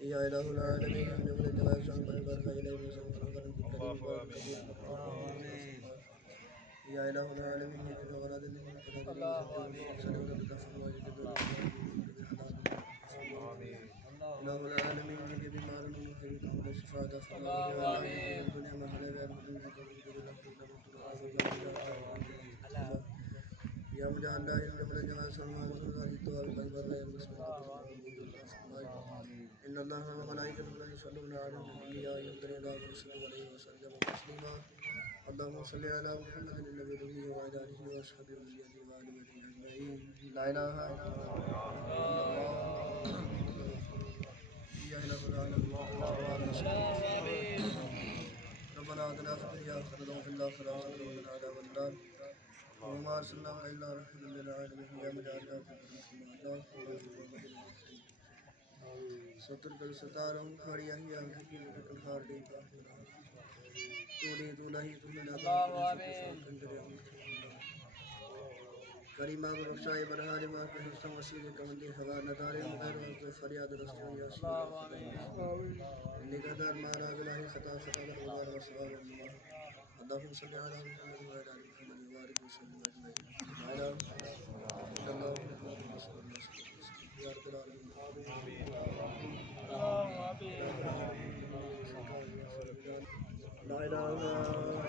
या इलाहुल आलमीन जबल जलाल शान पैगंबर का इलाही रसूल करम की करीम बार कबूल फरमा या इलाहुल आलमीन ये जो औलाद नहीं पता नहीं सल्लल्लाहु अलैहि वसल्लम ये जो इलाहुल आलमीन जिनके बीमार उनके भी काम में शिफा अता फरमा दुनिया में हले गैर मौजूद या मुझे अल्लाह जबल जलाल सल्लल्लाहु अलैहि वसल्लम तो अल पैगंबर का इन अल्लाह व मलाइकतहु युसल्लूना अला नबी या अय्युहल्लज़ीना आमनू सल्लु अलैहि व सल्लिमू तस्लीमा अल्लाहुम्मा सल्लि अला मुहम्मदिन नबिय्यिल उम्मी व अला आलिहि व अस्हाबिहि व ज़ुर्रिय्यतिहि व आलि बैतिहि अजमईन ला इलाहा रब्बना आतिना फिद दुनिया हसनतन व फिल आखिरति हसनतन व क़िना अज़ाबन्नार वमा अर्सलनाका इल्ला रहमतन लिल आलमीन या मुजाहिदा सतर कल सतारम खड़िया ही आंखें की लटकन हार गई तूने तू नहीं तूने ना करीमा बख्शाए बरहार मा के हुस्न वसीले कमंदी हवा नदारे मुगैर व फरियाद रस्ते यासीन निगहदार मारा गुनाह खता खता गुजार व सवाब अल्लाहुम्मा सल्लि अला मुहम्मद व अला आलि मुहम्मद व बारिक वसल्लिम अजमईन ला इलाहा इल्लल्लाह मुहम्मदुर रसूलुल्लाह या रब्बिल आलमीन ला इलाहा